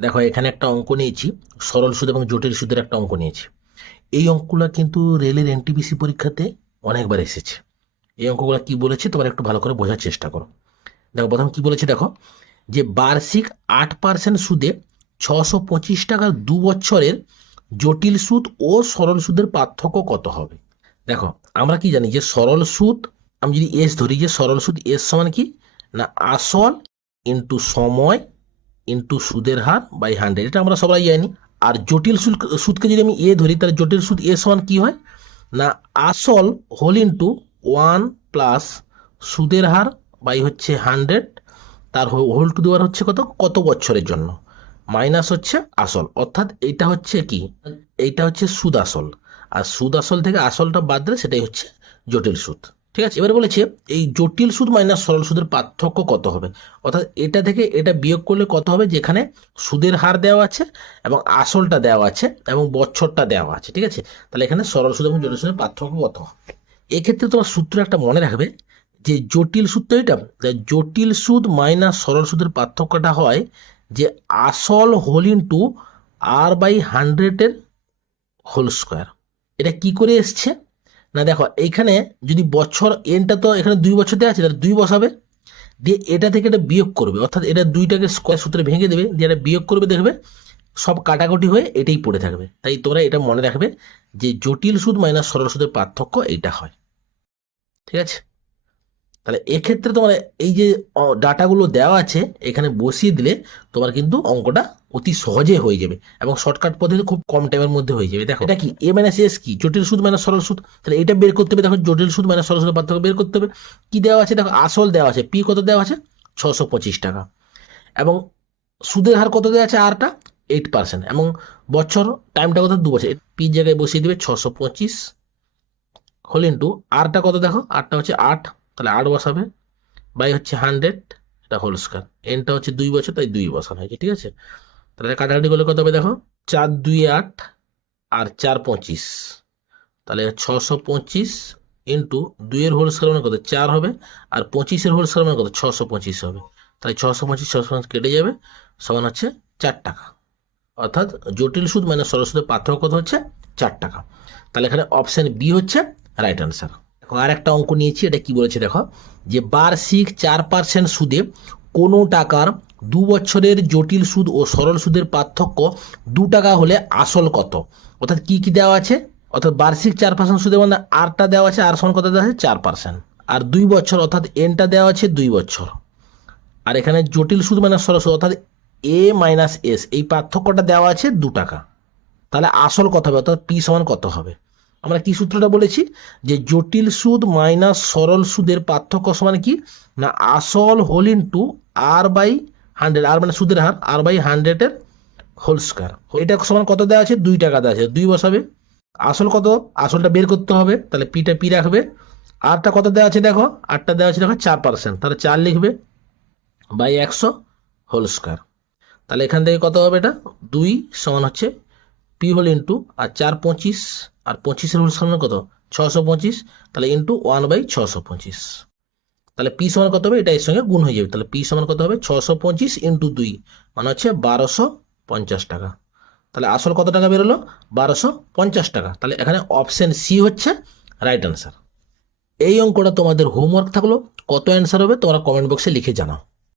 দেখো, এখানে একটা অঙ্ক নিয়েছি, সরল সুদ এবং জটিল সুদের একটা অঙ্ক নিয়েছি। এই অঙ্কগুলো কিন্তু রেলের এনটিপিসি পরীক্ষাতে অনেকবার এসেছে। এই অঙ্কগুলো কি বলেছে, তোমার একটু ভালো করে বোঝার চেষ্টা করো। দেখো, প্রথম কি বলেছে দেখো, যে বার্ষিক আট পার্সেন্ট সুদে ছশো পঁচিশ টাকার দু বছরের জটিল সুদ ও সরল সুদের পার্থক্য কত হবে? দেখো, আমরা কি জানি যে সরল সুদ, আমি যদি এস ধরি, যে সরল সুদ এস সমান কি? না, আসল ইন্টু সময় ইন্টু সুদের হার বাই হান্ড্রেড এটা আমরা সবাই জানি। আর জটিল সুদ, সুদকে যদি আমি এ ধরি, তাহলে জটিল সুদ এ সমান কি হয়? না, আসল হোল ইন্টু ওয়ান প্লাস সুদের হার বাই হচ্ছে হান্ড্রেড তার হোল টু দেওয়ার হচ্ছে কত? কত বছরের জন্য? মাইনাস হচ্ছে আসল। অর্থাৎ এইটা হচ্ছে কি? এইটা হচ্ছে সুদ আসল। আর সুদ আসল থেকে আসলটা বাদ দিলে সেটাই হচ্ছে জটিল সুদ। ঠিক আছে? এবার বলেছে, এই জটিল সুদ মাইনাস সরল সুদের পার্থক্য কত হবে? অর্থাৎ এটা থেকে এটা বিয়োগ করলে কত হবে? যেখানে সুদের হার দেওয়া আছে এবং আসলটা দেওয়া আছে এবং বছরটা দেওয়া আছে, ঠিক আছে? তাহলে এখানে সরল সুদ এবং জটিল সুদের পার্থক্য কত এক্ষেত্রে তোমার সূত্র একটা মনে রাখবে যে জটিল সুদ তো এটা জটিল সুদ মাইনাস সরল সুদের পার্থক্যটা হয় যে আসল হোল ইন্টু আর বাই হান্ড্রেডের হোল স্কোয়ার এটা কি করে এসছে? না দেখো, এইখানে যদি বছর এনটা তো এখানে দুই বছর দেওয়া আছে তাহলে দুই বসাবে, দিয়ে এটা থেকে এটা বিয়োগ করবে। অর্থাৎ এটা দুইটাকে স্কোয়ার সূত্রে ভেঙে দেবে, দিয়ে এটা বিয়োগ করবে, দেখবে, সব কাটাকুটি হয়ে এটাই পড়ে থাকবে। তাই তোমরা এটা মনে রাখবে যে জটিল সুদ মাইনাস সরল সুদের পার্থক্য এইটা হয়। ঠিক আছে? তাহলে এক্ষেত্রে তোমার এই যে ডাটাগুলো দেওয়া আছে, এখানে বসিয়ে দিলে তোমার কিন্তু অঙ্কটা অতি সহজে হয়ে যাবে এবং শর্টকাট পদ্ধতি খুব কম টাইমের মধ্যে হয়ে যাবে। দেখো, এটা কি? এ মাইনাস এস কি? জটিল সুদ মাইনাস সরল সুদ? তাহলে এটা বের করতে হবে। দেখো, জটিল সুদ মাইনাস সরল সুদ পার্থক্য বের করতে হবে। কি দেওয়া আছে? দেখো, আসল দেওয়া আছে। পি কত দেওয়া আছে? ছশো পঁচিশ টাকা। এবং সুদের হার কত দেওয়া আছে? আরটা এইট পার্সেন্ট এবং বছর টাইমটা কত? দু বছর। পি জায়গায় বসিয়ে দিবে ছশো পঁচিশ হোল ইন্টু আরটা কত দেখো? আরটা হচ্ছে আট। তাহলে আট বসাবে, বাই হচ্ছে হান্ড্রেড এটা হোল স্কোয়ার এনটা হচ্ছে দুই বছর, তাই দুই বসানো হয়েছে, ঠিক আছে? তাহলে কাটাকাটি করলে কত হবে দেখো? চার দুই আট আর চার পঁচিশ। তাহলে ছশো পঁচিশ ইন্টু দুইয়ের হোল স্কোয়ার মানে কত? চার হবে, আর পঁচিশের হোল স্কোয়ার মানে কত? ছশো পঁচিশ হবে। তাই ছশো পঁচিশ ছশো পঁচিশ কেটে যাবে, সমান হচ্ছে চার টাকা। অর্থাৎ জটিল সুদ মানে সরল সুদের পার্থক্য কত হচ্ছে? চার টাকা। তাহলে এখানে অপশান বি হচ্ছে রাইট দেখো আর একটা অঙ্ক নিয়েছি, এটা কি বলেছে দেখো, যে বার্ষিক চার পার্সেন্ট সুদে কোনো টাকার দু বছরের জটিল সুদ ও সরল সুদের পার্থক্য দু টাকা হলে আসল কত? অর্থাৎ কি কি দেওয়া আছে? অর্থাৎ বার্ষিক চার পার্সেন্ট সুদে মানে আরটা দেওয়া আছে, আর সমান কত দেওয়া আছে? চার পার্সেন্ট আর দুই বছর, অর্থাৎ এনটা দেওয়া আছে দুই বছর। আর এখানে জটিল সুদ মানে সরল সুদ, অর্থাৎ এ মাইনাস এস এই পার্থক্যটা দেওয়া আছে দু টাকা। তাহলে আসল কত হবে? অর্থাৎ পি সমান কত হবে? আমরা কি সূত্রটা বলেছি যে জটিল সুদ মাইনাস সরল সুদের পার্থক্য সমান কি? না, আসল হোল ইন্টু আর বাই হান্ড্রেড আর মানে সুদের হার আর বাই হান্ড্রেডের হোল স্কোয়ার এটা সমান কত দেওয়া আছে? দুই টাকা দেওয়া আছে। দুই বসাবে। আসল কত? আসলটা বের করতে হবে। তাহলে পিটা পি রাখবে। আরটা কত দেওয়া আছে দেখো? আরটা দেওয়া আছে দেখো চার পার্সেন্ট তাহলে চার লিখবে বাই একশো হোল স্কোয়ার তাহলে এখান থেকে কত হবে এটা? দুই সমান হচ্ছে পি হোল ইন্টু আর চার পঁচিশ আর পঁচিশের হোল সমান কত? ছশো পঁচিশ, তাহলে ইন্টু ওয়ান বাই ছশো পঁচিশ। তাহলে পি সমান কত হবে? এটা এর সঙ্গে গুণ হয়ে যাবে। তাহলে পি সমান কত হবে? ছশো পঁচিশ ইন্টু দুই মানে হচ্ছে বারোশো পঞ্চাশ টাকা। তাহলে আসল কত টাকা বেরোলো? বারোশো পঞ্চাশ টাকা। তাহলে এখানে অপশন সি হচ্ছে রাইট অ্যান্সার এই অঙ্কটা তোমাদের হোমওয়ার্ক থাকল। কত অ্যান্সার হবে তোমরা কমেন্ট বক্সে লিখে জানাও।